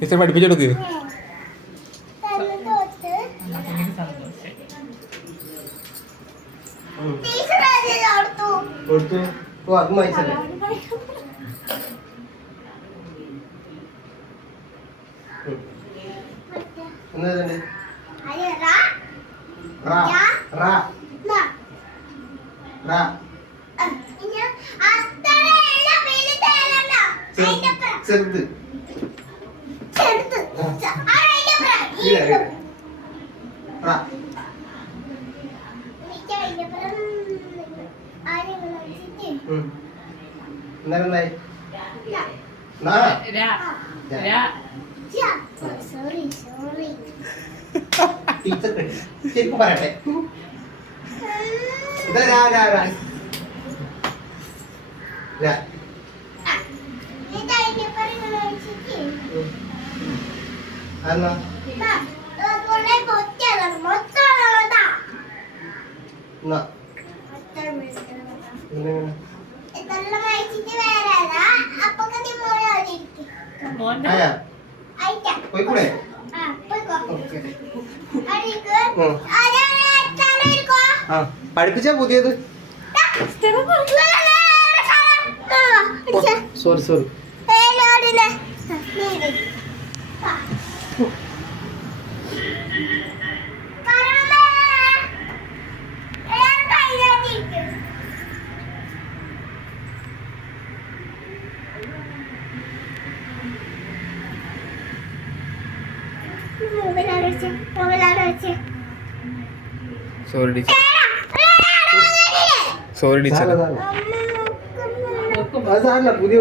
Teacher പഠിപ്പിച്ചെടുക്ക്. ചെറുത് എന്തായി teacher ശരിക്കും പറയട്ടെ പോയിക്കൂടെ പഠിപ്പിച്ചാ പുതിയത്. Sorry sorry sorry teacher. Sorry teacher. പുതിയ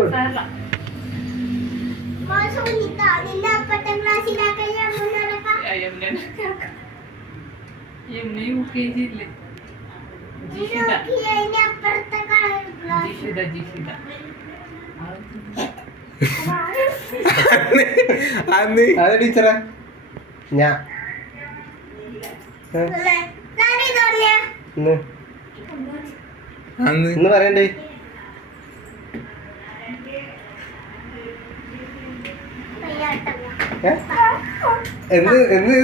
ടീച്ചറെ ഞാൻ ഇന്ന് പറയണ്ടേ എന്ന് എന്ന്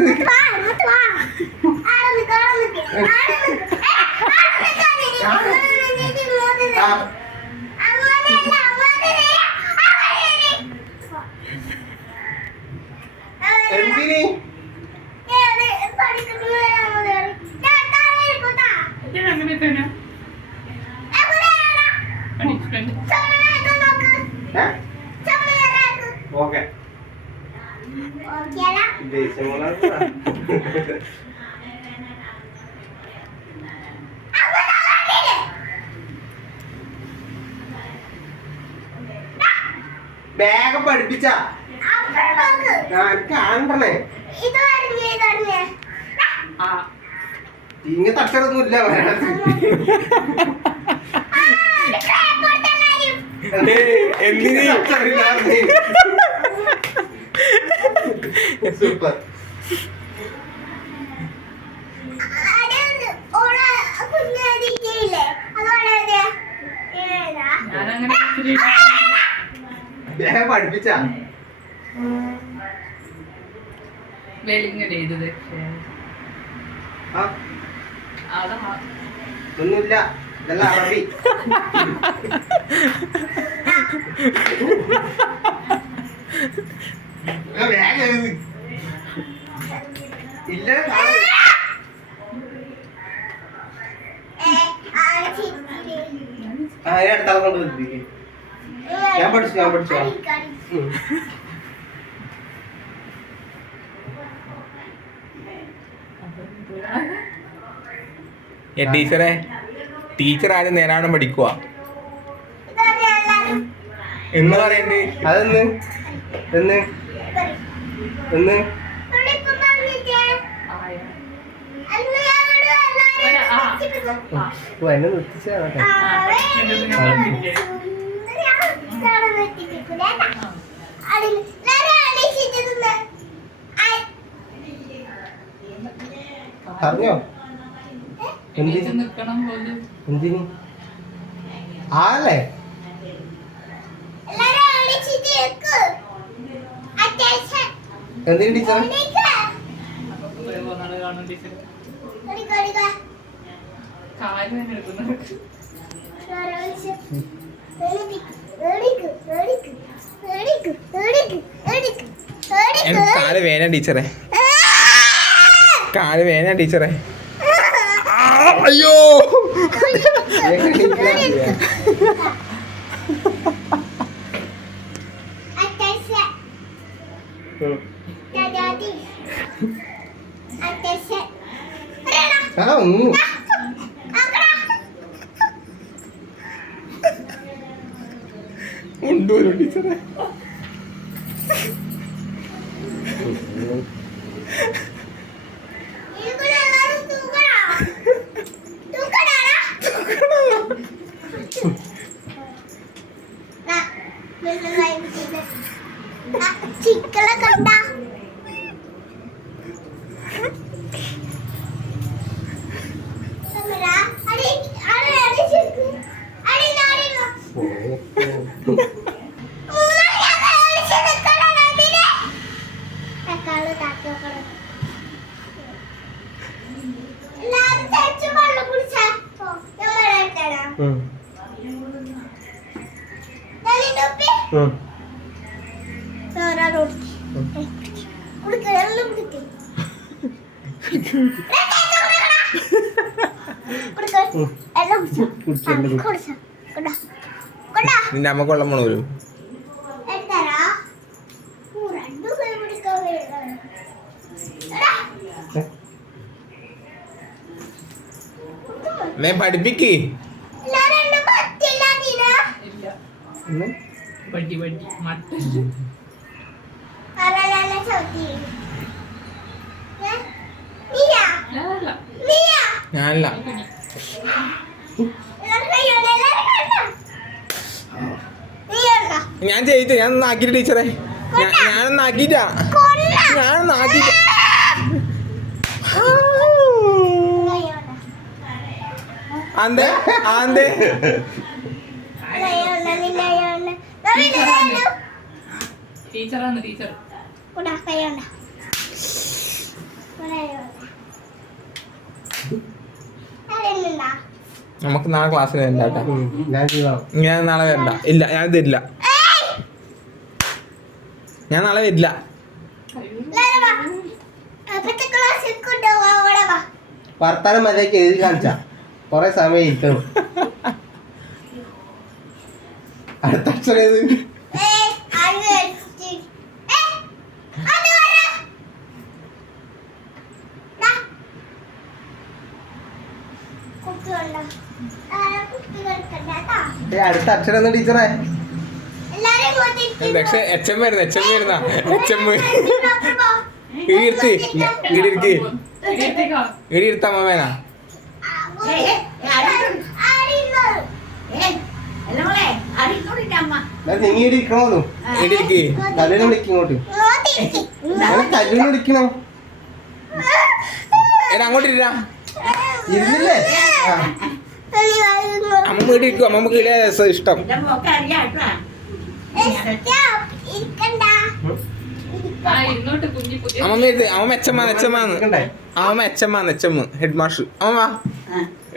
എന്തിന് ഓക്കെ ബാഗ് പഠിപ്പിച്ച കാണണ്ടേ ഇങ്ങ തട്ടടൊന്നുമില്ല സൂപ്പർ. പഠിപ്പിച്ച ഒന്നുമില്ല, ഇതെല്ലാം അറബി. ഇല്ല അടുത്താളെ കൊണ്ട് ബന്ധിപ്പിക്കും. ഞാൻ പഠിച്ചു ടീച്ചറെ. ടീച്ചർ ആരും നേരാവണ്ണം പഠിക്കുക എന്ന് പറയണ്ടേ. അതെന്ന് എന്ന് എന്ന് എന്നെ നിർത്തിച്ചാ പറഞ്ഞോ. എന്തിന് ആല്ലേ എന്തിനു ടീച്ചറെ കാര്യം തന്നെ എടുക്കുന്നു എനിക്ക് കാല് വേന ടീച്ചറെ, കാല് വേന ടീച്ചറെ. അയ്യോ ഉണ്ടോലോ ടീച്ചറെ. ചിക്കളെ കണ്ട നിന്റെ അമ്മ കൊള്ളം പോണു. പഠിപ്പിക്ക്. വണ്ടി വണ്ടി മട്ട ഞാനല്ല, ഞാൻ ചെയ്തിട്ട് ഞാനൊന്നും ആക്കിയിട്ട് ടീച്ചറെ, ഞാനൊന്നും ആക്കിയില്ല, ഞാനൊന്നും ആക്കിയില്ല. ആന്തേ ആന്തേ ടീച്ചറാണ് ടീച്ചർ. നമുക്ക് നാളെ ക്ലാസ്സിൽ വരണ്ട കേട്ടോ. ഞാൻ നാളെ വരണ്ട. ഇല്ല, ഞാൻ തരില്ല, ഞാൻ നാളെ വരില്ല. വർത്താനം മര്യാദക്ക് എഴുതി കാണിച്ച കൊറേ സമയം ഇരിക്കണം. അടുത്ത അക്ഷരം ഏത്? അടുത്ത അക്ഷരം എന്താ ടീച്ചറെ? പക്ഷെ എച്ച് എം വരുന്ന എച്ച് എം ഈടുത്ത് ഈടിരിക്ക് ഈടിരുത്ത അമ്മേനാ. നീങ്ങി ഇരിക്കണോന്നു ഈടിരിക്ക്. കല്ലിനെ വിളിക്കും ഇങ്ങോട്ട്. കല്ലിനെ വിളിക്കണോ? എടാ അങ്ങോട്ടില്ല, ഇരുന്നില്ലേ? അമ്മ വീട്ടിൽ ഇരിക്കും. അമ്മക്ക് ഇടേ ഇഷ്ടം. അമ്മ ഇത് അമ്മ എച്ചമ്മ ഹെഡ് മാസ്റ്റർ. അമ്മ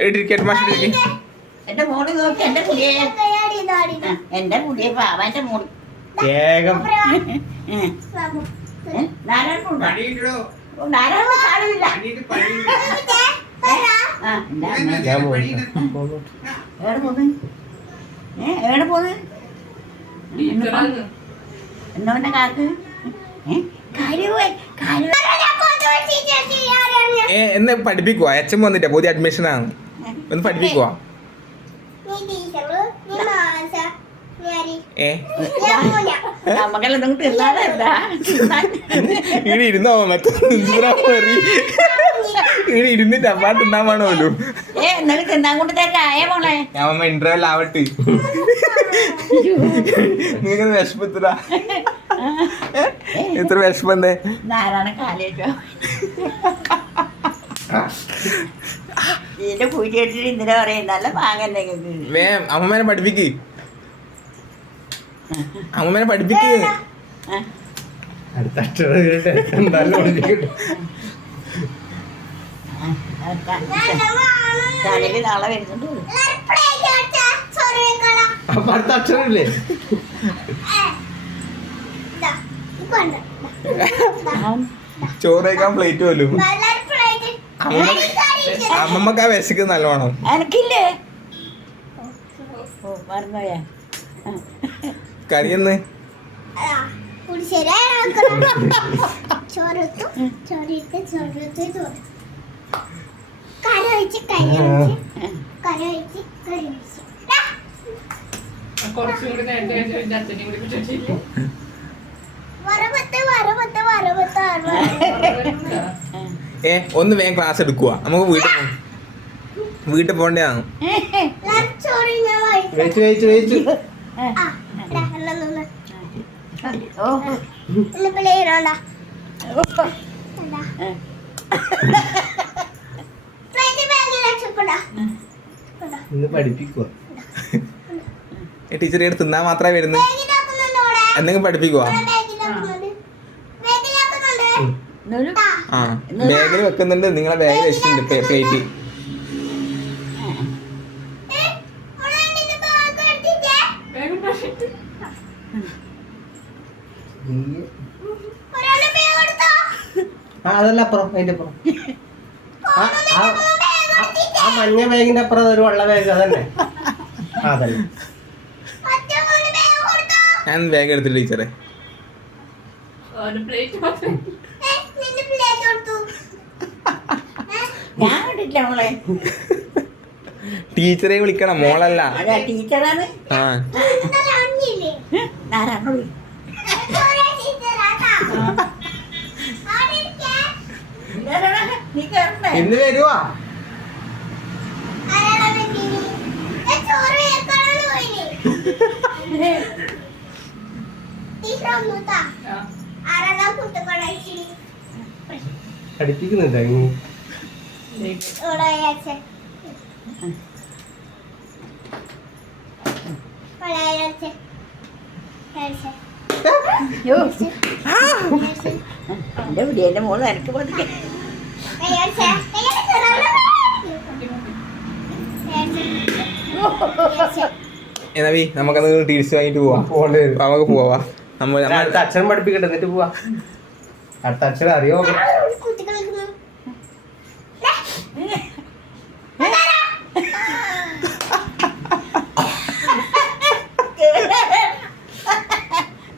ഹെഡ് മാസ്റ്റർ ഇരിക്കും. എന്റെ മോള് നോക്കി എന്റെ പുതിയ പാവന്റെ മോള് വേഗം ധാരാളം കാണില്ല. ഞാൻ പോകും. എവിടെ പോന്ന്? എവിടെ പോന്ന്? എന്നോന്റെ കാക്ക് എന്ന് പഠിപ്പിക്കുവാ. എച്ചമ്മ വന്നിട്ടേ പുതിയ അഡ്മിഷനാണ്. ഒന്ന് പഠിപ്പിക്കുവാ. നമുക്കെല്ലാം തിന്നാതെന്താ ഇവിടെ ഇരുന്നോ മറ്റേ ഇവിടെ ഇരുന്നിട്ട് അപ്പാ തിന്നാൻ വേണമല്ലോ. എന്നിട്ട് തിന്നാൻ കൊണ്ട് തരായ മോളെ. ഞാൻ ഇന്റർവെൽ ആവട്ടെ. നിങ്ങൾക്ക് വിഷമത്തില്ല, എത്ര വിഷമന്തേ. ധാരാളം കാലേറ്റോ ഇതിന്റെ പൂച്ചേട്ടിട്ട് ഇന്നലെ പറയും നല്ല പാങ്ങന്നെ. വേം അമ്മേനെ പഠിപ്പിക്ക്, അമ്മേനെ പഠിപ്പിക്ക്. അടുത്ത അക്ഷരം കേട്ടെ എന്തായാലും പഠിപ്പിക്കട്ടെ. കാലയിൽ നാളെ വരുന്നുണ്ട്. അപ്പൊ അടുത്ത അക്ഷരം ഇല്ലേ? ചോറ് കഴിക്കാൻ പ്ലേറ്റ് പോലും. അമ്മമ്മക്ക് ആ വിശക്ക് നല്ലോണം. എനക്കില്ലേ? ഓ മറന്നുപോയാ. കറിയെന്ന് കുറച്ചും കൂടി നേരത്തെ കഴിച്ചു എന്റെ അച്ഛനെയും കൂടി കിട്ടിയിട്ടില്ല. ഒന്ന് വേഗം ക്ലാസ് എടുക്കുക. നമുക്ക് വീട്ടിൽ പോണ്ടതാണ്. വേച്ചു ഓ ഇന്ന് പഠിപ്പിക്കുക. ടീച്ചർ ഇവിടെ തിന്നാൻ മാത്രമേ വരുന്നത്. എന്തെങ്കിലും പഠിപ്പിക്കുക. ആ ബാഗിൽ വെക്കുന്നുണ്ട്. നിങ്ങളെ ബാഗ് വെച്ചിട്ടുണ്ട് പ്ലേറ്റ്. വേഗം ഭക്ഷിട്ട്. അതല്ല അപ്പുറം, അതിന്റെ അപ്പുറം ആ മഞ്ഞ ബാഗിന്റെ അപ്പുറം ഒരു വെള്ള ബാഗ് അതന്നെ. അതല്ലേ ഞാൻ ബാഗ് എടുത്തിട്ട് ടീച്ചറെ. ഒരു പ്ലേറ്റ് മാത്രം. ഞാൻ കണ്ടിട്ടില്ല മോളെ. ടീച്ചറെ വിളിക്കണം, മോളല്ല. അതാ ടീച്ചറാണ്. ആ നാരായണ നീ കയറണ്ടേ? ഇന്ന് വരുവാ. പഠിപ്പിക്കുന്നുണ്ടോ ഇനി? യോ. എന്റെ വിടി എന്റെ മോള് എനിക്ക് പതിക്കെ. നവി നമുക്കത് ടീച്ചർ വാങ്ങിട്ട് പോവാം. പോകേണ്ടി വരും. നമുക്ക് പോവാ. നമ്മൾ അടുത്ത അക്ഷരം പഠിപ്പിക്കട്ടെ എന്നിട്ട് പോവാ. അടുത്ത അക്ഷരം അറിയോ?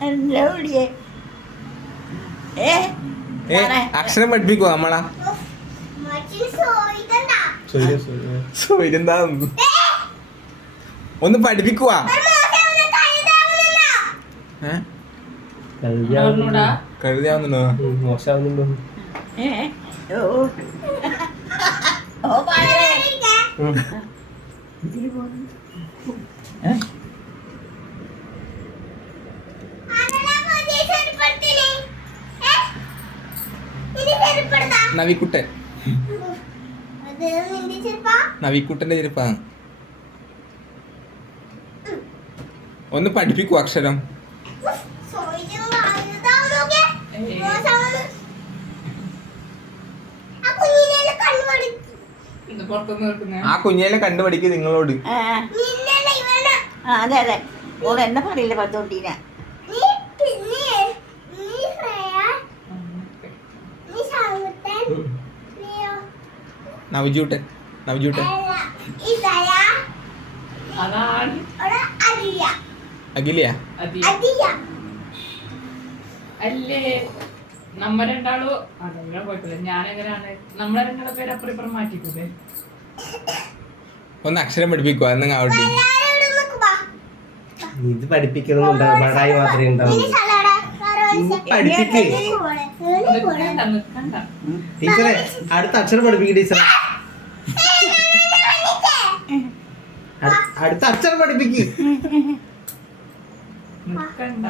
എന്റെ വിടിയെ അക്ഷരം പഠിപ്പിക്കുവോ നമ്മളാ? ഇതെന്താ ഒന്ന് പഠിപ്പിക്കുവാ. അറിഞ്ഞൂടാ. കഴുതിയാവുന്നുണ്ടോ? മോശമാവുന്നുണ്ടോ? ഓ പാടേ. നവിക്കുട്ടൻ. നവിക്കുട്ടന്റെ ചെരുപ്പാണ്. ഒന്ന് പഠിപ്പിക്കൂ അക്ഷരം. ഇത് പുറത്തുനിന്ന് കേൾക്കുന്നേ. ആ കുഞ്ഞിനെ കണ്ടുപഠിക്കും നിങ്ങളോട്. അതെ അതെ മോള് എന്നെ പറയില്ല പത്തോട്ടീന. നവജൂട്ടൻ. നവജൂട്ടൻ അതാണ് അഖിലയാ? അല്ലേ നമ്മ രണ്ടാളും അതെങ്ങനെ പോയിട്ടില്ല. ഞാനെങ്ങനെയാണ് നമ്മളെ രണ്ടാളും പേര് അപ്പുറം ഇപ്പുറം മാറ്റിക്കൂടെ? ഒന്ന് അക്ഷരം പഠിപ്പിക്കുക. എന്നങ്ങ് ആവട്ടെ. ഇത് പഠിപ്പിക്കണമെന്നുണ്ടാവും. ബടായി മാത്രമേ ഉണ്ടാവും. പഠിപ്പിക്കേ നിക്കണ്ട. ടീച്ചറെ അടുത്ത അക്ഷരം പഠിപ്പിക്കും. ടീച്ചറെ അടുത്ത അക്ഷരം പഠിപ്പിക്കും. നിക്കണ്ട.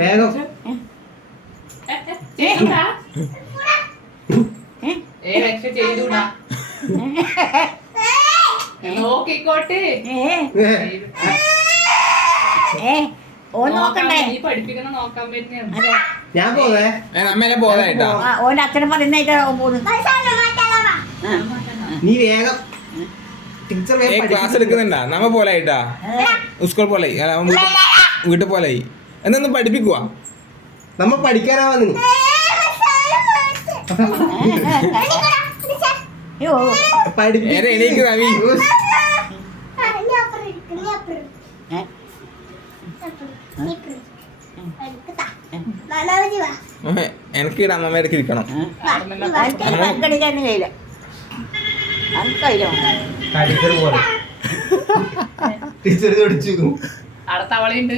വേഗം ചെയ്തൂടാ. രക്ഷ ചെയ്തൂടാ. നോക്കിക്കോട്ടെ. ഓൻ നോക്കണ്ടേ നീ പഠിപ്പിക്കുന്ന നോക്കാൻ പറ്റുന്നതാണ്. അതെ ഞാൻ പോന്നേ. നമ്മനെ പോതായിട്ടാ ആ, ഓൻ്റെ അച്ഛനെ പറയുന്നതായിട്ട് ഓൻ പോകുന്നു നീ വേഗം ടീച്ചർ വേഗം ക്ലാസ് പഠിപ്പിക്ക്. എടുക്കുന്നുണ്ടാ നമ്മ പോലായിട്ടാ സ്കൂൾ പോലായി അല്ല, അവൻ വീട്ടിൽ പോലായി എന്നൊന്നും പഠിപ്പിക്കുവാ നമ്മ പഠിക്കാനാവാ നീ. അയ്യോ പഠിപ്പി- നേരെ എണീക്ക് നവി ഏ? എനിക്ക് ഇവിടെ അമ്മമ്മേടക്ക് ഇരിക്കണം എനിക്കത് പങ്കെടുക്കാൻ കഴിയില്ല എനിക്ക് കഴിയില്ല ആ, ടീച്ചർ പോലെ ടീച്ചർ ചോദിച്ചു അവിടെ തവളയുണ്ട്.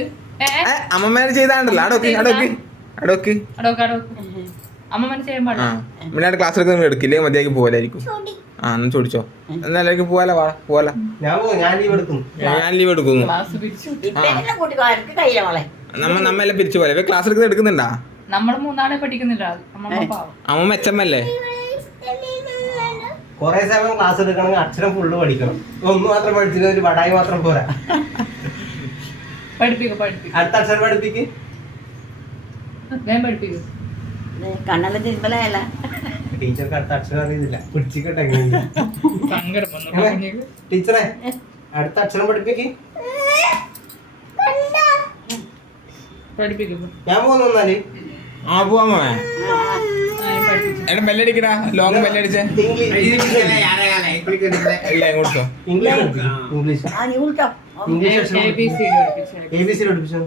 അമ്മമ്മേനെ ചെയ്താണ്ടല്ലോ അടോക്ക് അടോക്ക് അടോക്ക് അടോക്ക് അടോക്ക്. അമ്മമ്മ ചെയ്യാൻ ആ പാടില്ല. പിന്നെ ക്ലാസ് എടുക്കുന്ന എടുക്കില്ലേ മതിയാക്കി പോലായിരിക്കും ആ എന്നാ ചോദിച്ചോ എന്നാലും പോവാല വാ പോവാല ഞാൻ ലീവ് എടുക്കും. ഞാൻ ലീവ് എടുക്കുന്നു ക്ലാസ് പിരിച്ചു. ഇപ്പം കൂട്ടിക്കോ എനിക്ക് കഴിയില്ല മോളെ നമ്മെല്ലാം പിരിച്ചു പോലെ ക്ലാസ് എടുക്കുന്നത് എടുക്കുന്നുണ്ടാ നമ്മള് മൂന്നാളെ പഠിക്കുന്നില്ല. അമ്മമ്മ പാവം. അമ്മമ്മ എച്ചമ്മല്ലേ കൊറേ സമയം ക്ലാസ് എടുക്കണമെങ്കിൽ അക്ഷരം ഫുള്ള് പഠിക്കണം. ഒന്ന് മാത്രം പഠിച്ചിട്ട് ഒരു വടായി മാത്രം പോരാ. പഠിപ്പിക്കും പഠിപ്പിക്കും. അടുത്ത അക്ഷരം പഠിപ്പിക്ക്. ഞാൻ പഠിപ്പിക്കും. കണ്ണെല്ലാം തിരുമ്പലല്ല ടീച്ചർക്ക് അടുത്ത അക്ഷരം അറിയുന്നില്ല. പിടിച്ചിക്കട്ടെ എങ്ങനെയെങ്കിലും. സങ്കടം വന്നു ഏ? കുഞ്ഞിക്ക്. ടീച്ചറെ അടുത്ത അക്ഷരം പഠിപ്പിക്ക്. പഠിപ്പിക്കും. ഞാൻ പോകുന്നു എന്നാല്. ആ പോവാ അമ്മേ ഞാൻ പഠിപ്പിച്ചു. എടാ ബെല്ലടിക്കടാ ലോങ് ബെല്ലടിച്ചേ ഇല്ല ഇങ്ങോട്ടോ ഇംഗ്ലീഷ് ആ നീ വിളിച്ചോ ഇംഗ്ലീഷ് അക്ഷരം ABC പഠിപ്പിച്ചു. ABC പഠിപ്പിച്ചോ.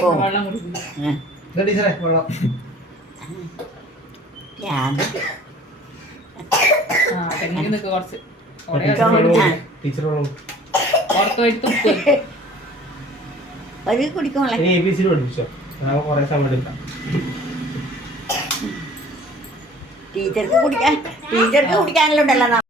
ഓ വെള്ളം കുടിപ്പിക്കും. ഇതാ ടീച്ചറെ വെള്ളം. ഞാൻ ആ തെങ്ങി നിൽക്ക് കുറച്ച്. കുറേ ടീച്ചർ ആൾക്കാര് വെള്ളം പഠിപ്പിച്ചു. കുടി. ടീച്ചർ വെള്ളം കുടി. പുറത്ത് പോയിട്ട് തുപ്പ്. ഒരു കുടിക്കോളെ ഇനി ABC പഠിപ്പിച്ചോ. ഞാൻ കൊറേ സമയം എടുക്കാം. ടീച്ചർക്ക് കുടിക്കാനല്ലോ ഉണ്ടല്ലോ